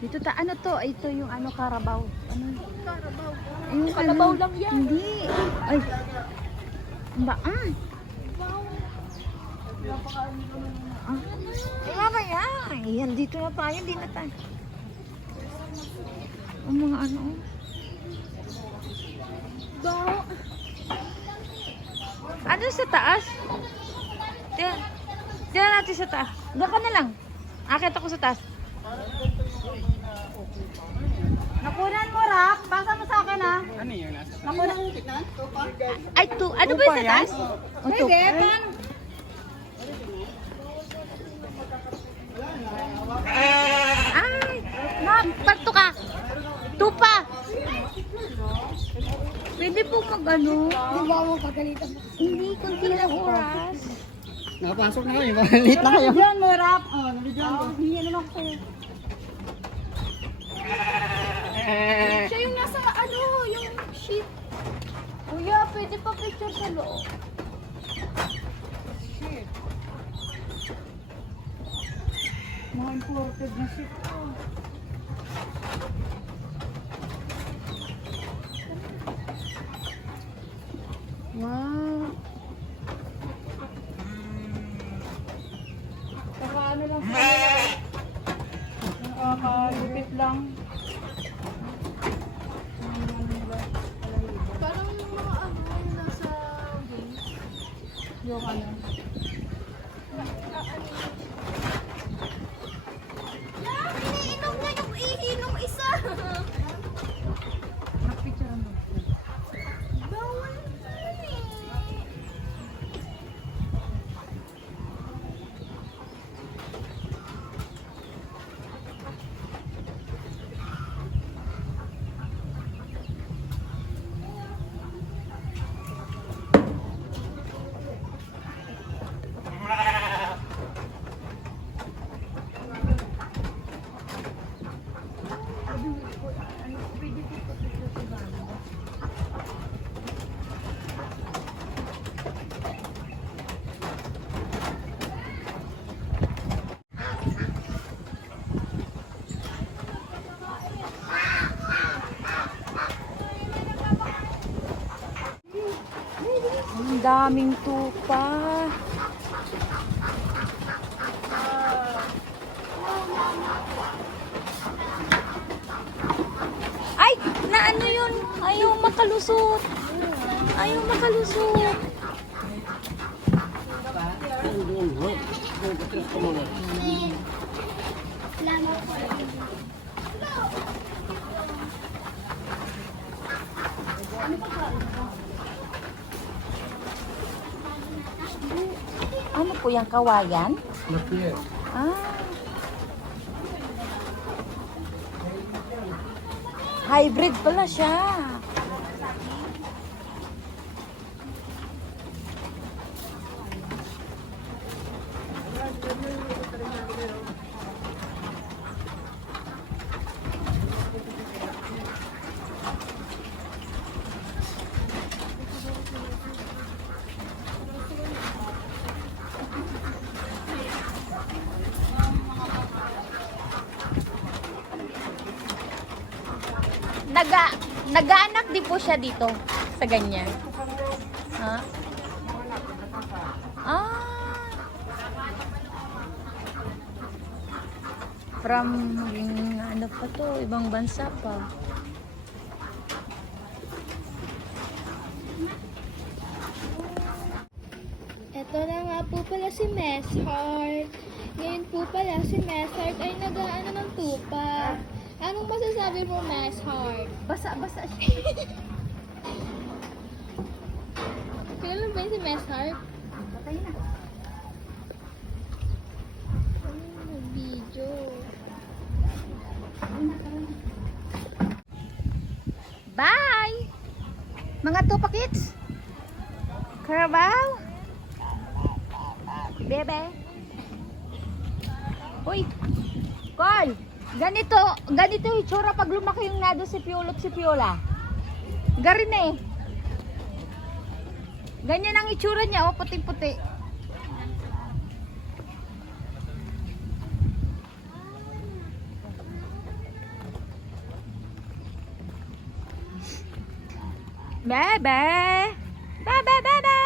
Dito ano to? Ito yung ano, Carabao. Ano? Carabao. Yung Kalabaw lang yan. Hindi. Ay. Ba? Wow. Ay, mamaya. Ayan, dito na tayo. Hindi na tayo. Ang mga ano. Wow. Ano sa taas? Diyan natin sa taas. Doon ka na lang. Akit ako sa taas. Nakunan mo, Rap. Pasa mo sa akin, ha? Ano yun? Nasa Nakunan. Ay, ano ba yung sa taas? Pwede, pan. Ay, Nak, parto ka. Tupa. Pwede po mag-ano. Di ba mo pagalitan? Hindi, kunti lang oras. Nakapasok na kayo. Late na kayo. Diyan mo, Rap. Hindi naman ako. Siya yung nasa ano, yung sheet. Kuya, pwede pa picture sa loob. Mga imported na shit. Wow. Saka ano lang sa nakakalupit lang. Parang yung mga ano, nasa game. Yung ano. Iniinom niya yung iinom isa. Nakapicture mo. Bawal yan eh. Ang daming tupa. Ay, na ano yun? Ayaw makalusot. Ayaw makalusot. Ano po yung kawayan? Ah. Hybrid pala siya. Nag-aanak din po siya dito sa ganyan. Ha? Ah. From ano pa to, ibang bansa pa. Ito na nga po pala si Mess Heart. Ngayon po pala si Mess Heart ay nag-aano ng tupa. Anong masasabi mo, Mess Heart? Basa-basa siya. Kailan ba yun si Mess Heart? Patay na. Video. Bye! Mga tupa kids. Carabao. Bebe. Uy. Carl. Ganito yung itsura pag lumaki yung nado si Piolo at si Piola. Garin eh. Ganyan ang itsura niya, oh, puti-puti. Bebe! Bebe, bebe!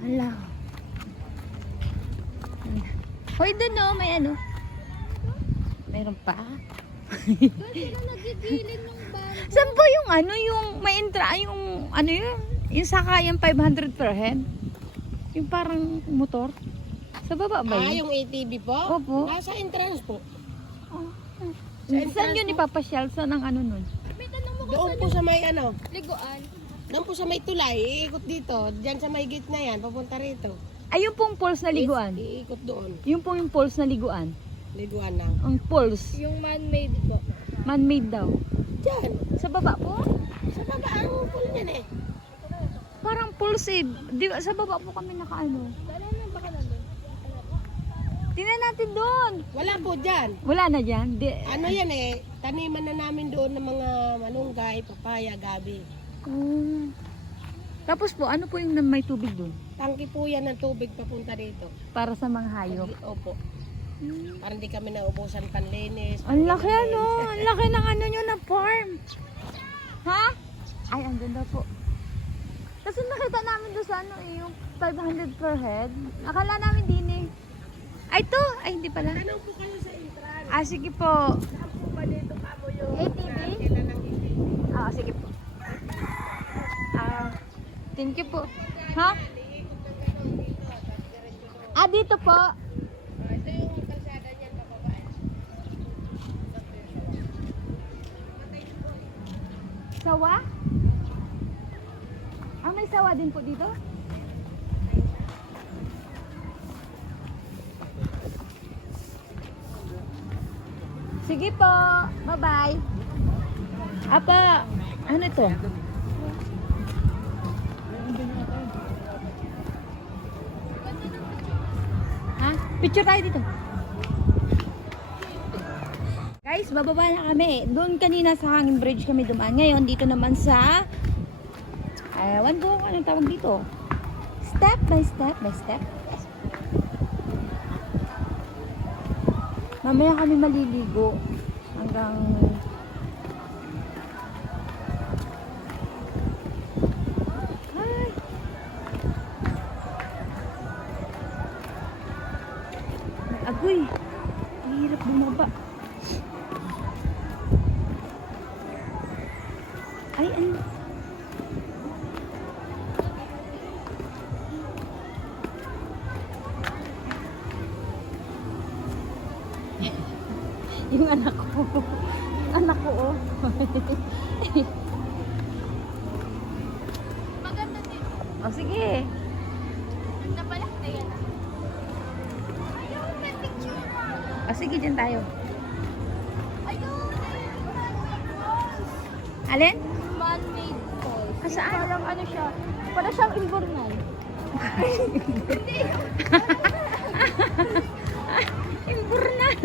Hala. Hoy, doon no, may ano. Meron pa. Doon sila nagigiling ng bangko. Saan po yung ano, yung may yung ano yun? Yung sakayan 500 per head? Yung parang motor? Sa baba ba yun? yung ATV po? Opo. Nasa entrance po. Saan yun ipapasyal? Saan ang ano nun? May tanong mo Doon po sa may ano, liguan. doon po sa may tulay, iikot dito. Diyan sa may gate na yan, papunta rito. Ay, yung pong pulse na liguan. Iikot doon. Yung pong yung pulse na liguan. Liguan lang. Ang pulse. Yung man-made po. Man-made daw. Diyan. Sa baba po? Sa baba ang pool niyan eh. Parang pulse eh. Di ba, sa baba po kami nakaano. Wala na baka nandun. Tingnan natin doon. Wala po dyan. Wala na dyan. Ano yan eh, taniman na namin doon ng mga malunggay, papaya, gabi. Oh. Tapos po, ano po yung may tubig doon? Tangki po yan ng tubig papunta dito. Para sa mga hayop. Opo. Para hindi kami naubusan panlinis. Ang laki ano. Ang laki ng ano nyo na farm. Ha? Ay, andun daw po. Kasi nakita namin doon sa ano eh, yung 500 per head. Akala namin din eh. Ay, to! Ay, hindi pala. Tanong po kayo sa entrance. Ah, sige po. Saan po ba dito kamo yung ATV? kailan ng ATV? Ah, sige po. Ah, thank you po. Ha? Ah, dito po. Ito yung kalsada niyan, pababa. Sawa? Ah, may sawa din po dito? Sige po. Bye-bye. Apa, ano ito? Ha? Picture tayo dito. Guys, bababa na kami. Doon kanina sa Hanging Bridge kami dumaan. Ngayon, dito naman sa ewan ko anong tawag dito. Step by step by step. Mamaya kami maliligo hanggang ay. May agoy. Ang hirap bumaba. Ay, ano? Yung anak ko. Anak ko, oh. Maganda din. Oh, sige. Ganda pala. Ayan na. Ayun, may picture. Oh, sige, dyan tayo. Ayun, Alin? man-made falls. Ah, saan? Parang ano siya. Parang siyang invernal. Impurnal.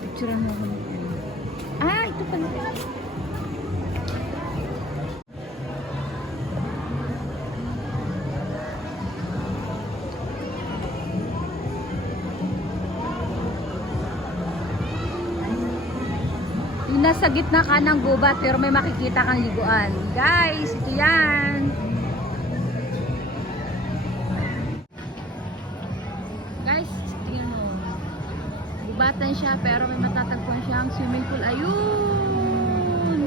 Picture mo ako. Ah, ito pala. Yung nasa gitna ka ng gubat pero may makikita kang liguan. Guys, ito yan. Guys, tingnan mo. Gubatan siya pero may matatagpuan siyang swimming pool. Ayun!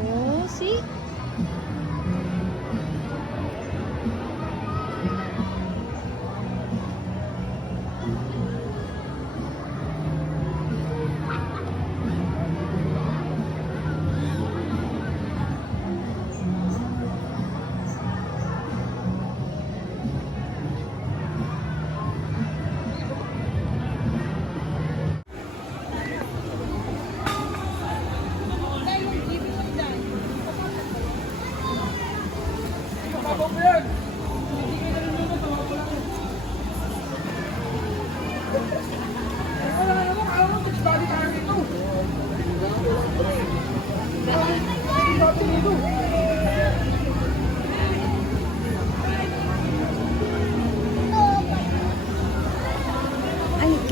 Oh, see?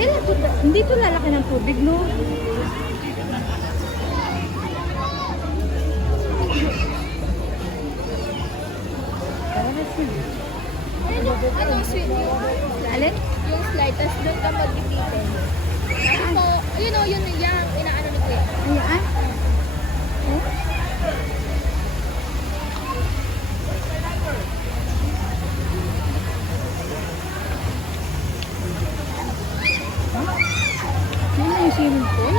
Kailan to, hindi to lalaki ng tubig, no? Anong sweet yung Alin? yung slide, tapos doon ka magtitipin. Ano, yun o, yun yung inaano ni Kuya. Ayan. Oh? Yan yung swimming pool.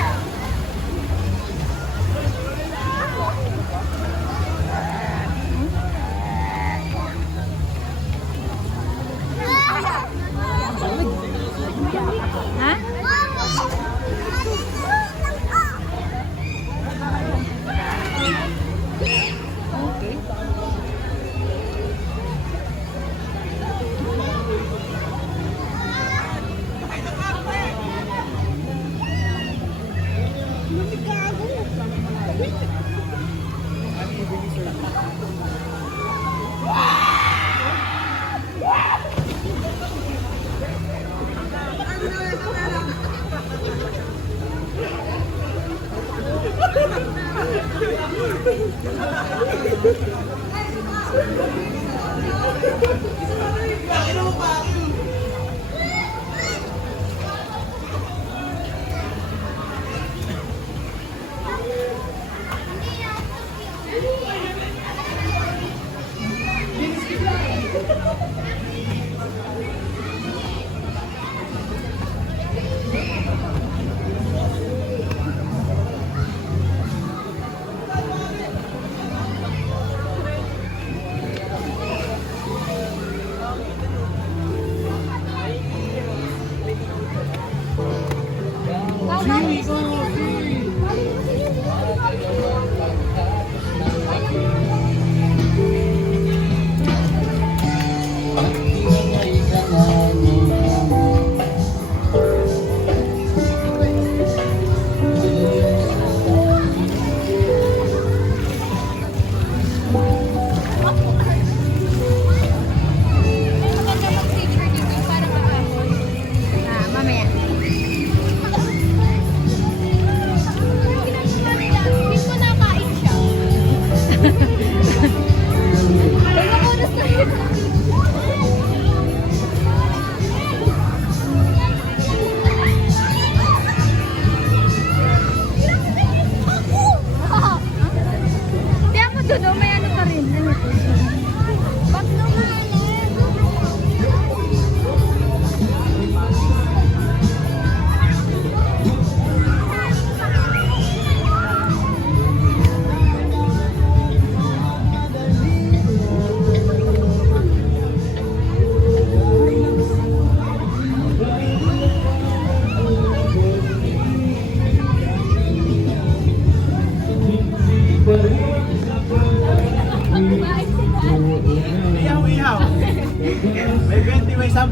Ha? Okay. Mamaya. Hindi ko nakain siya. Nagkakunas na yun. Tiyan mo doon, oh, may ano pa rin. Ano? Ba't lumalit? Ihaw, ihaw. May 20, may 10.